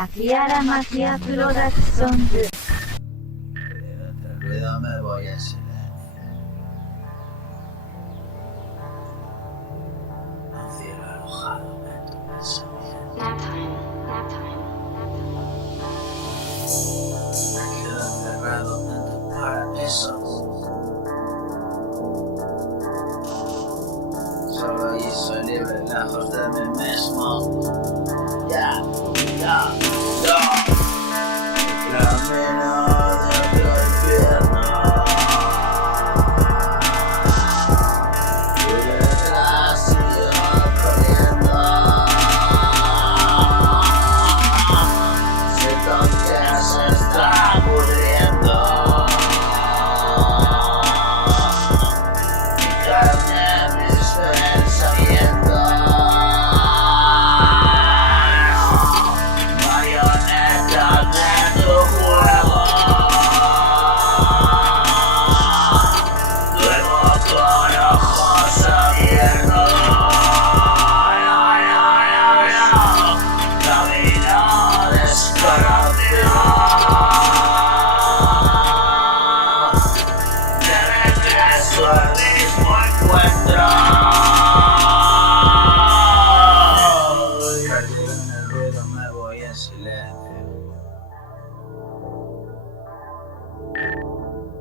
CafialamafiaProd. Entre ruido me voy al silencio. Un cielo alojado en tu pensamiento. Me quedo encerrado en tu paraiso. Solo allí soy libre, lejos de mí mismo. Camino de otro infierno. Y detrás y yo corriendo. Siento que se está pudriendo. Mi carne, mis pensamientos. Marioneta de tu juego. Duermo con ojos abiertos. Camino desconocido. De regreso al mismo encuentro. Perdido en el ruido me voy en silencio.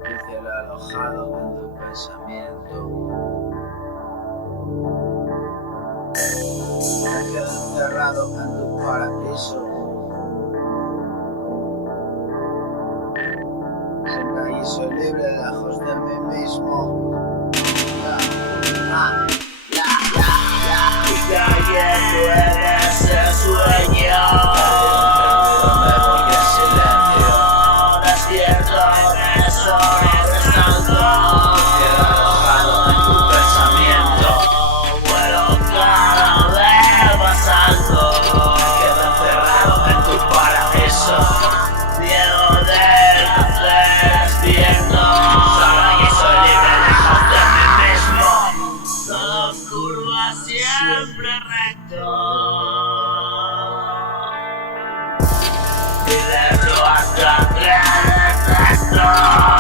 El cielo alojado en tu pensamiento. Me quedo encerrado en tu paraiso. Siempre allí soy libre, lejos de mí mismo. Y cayendo en ese sueño. Me voy en silencio. Despierto de sobresalto. Quedo alojado en tu pensamiento. Vuelo cada vez más alto. Me quedo encerrado en tu paraíso. Miedo del despierto. Solo allí soy libre, lejos de mí mismo. Todo curva siempre recto. Y de hasta que detesto.